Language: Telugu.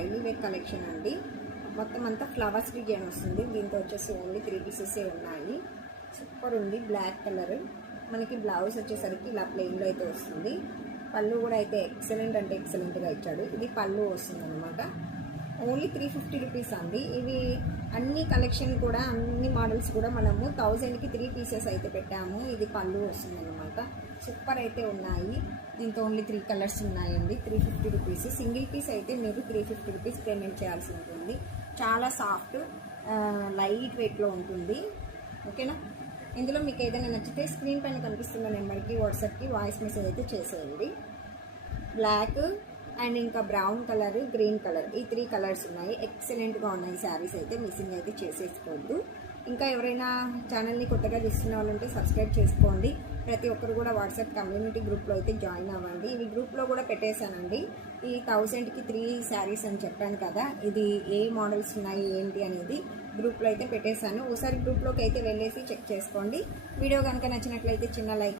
డైలీ వేర్ కలెక్షన్ అండి. మొత్తం అంతా ఫ్లవర్స్ డిజైన్ వస్తుంది. దీంతో వచ్చేసి ఓన్లీ 3 పీసెసే ఉన్నాయి. సూపర్ ఉంది, బ్లాక్ కలర్. మనకి బ్లౌజ్ వచ్చేసరికి ఇలా ప్లెయిన్లో అయితే వస్తుంది. పళ్ళు కూడా అయితే ఎక్సలెంట్ అంటే ఎక్సలెంట్గా ఇచ్చాడు. ఇది పళ్ళు వస్తుంది అనమాట. ఓన్లీ 350 రూపీస్ అండి. ఇవి అన్ని కలెక్షన్ కూడా అన్ని మోడల్స్ కూడా మనము 1000కి 3 పీసెస్ అయితే పెట్టాము. ఇది పళ్ళు వస్తుంది అనమాట. సూపర్ అయితే ఉన్నాయి. దీంతో ఓన్లీ 3 కలర్స్ ఉన్నాయండి. 350 రూపీస్. సింగిల్ పీస్ అయితే మీరు 350 రూపీస్ పేమెంట్ చేయాల్సి ఉంటుంది. చాలా సాఫ్ట్ లైట్ వెయిట్లో ఉంటుంది. ఓకేనా? ఇందులో మీకు ఏదైనా నచ్చితే స్క్రీన్ పైన కనిపిస్తున్న నెంబర్కి వాట్సాప్కి వాయిస్ మెసేజ్ అయితే చేసేయండి. బ్లాక్ అండ్ ఇంకా బ్రౌన్ కలర్, గ్రీన్ కలర్, ఈ 3 కలర్స్ ఉన్నాయి. ఎక్సలెంట్గా ఉన్నాయి శారీస్ అయితే. మిస్సింగ్ అయితే చేసేసుకోవద్దు. ఇంకా ఎవరైనా ఛానల్ని కొత్తగా చూస్తున్న వాళ్ళు ఉంటే సబ్స్క్రైబ్ చేసుకోండి. ప్రతి ఒక్కరు కూడా వాట్సాప్ కమ్యూనిటీ గ్రూప్లో అయితే జాయిన్ అవ్వండి. ఇవి గ్రూప్లో కూడా పెట్టేశానండి. ఈ 1000కి 3 శారీస్ అని చెప్పాను కదా, ఇది ఏ మోడల్స్ ఉన్నాయి ఏంటి అనేది గ్రూప్లో అయితే పెట్టేశాను. ఒకసారి గ్రూప్లోకి అయితే వెళ్ళేసి చెక్ చేసుకోండి. వీడియో కనుక నచ్చినట్లయితే చిన్న లైక్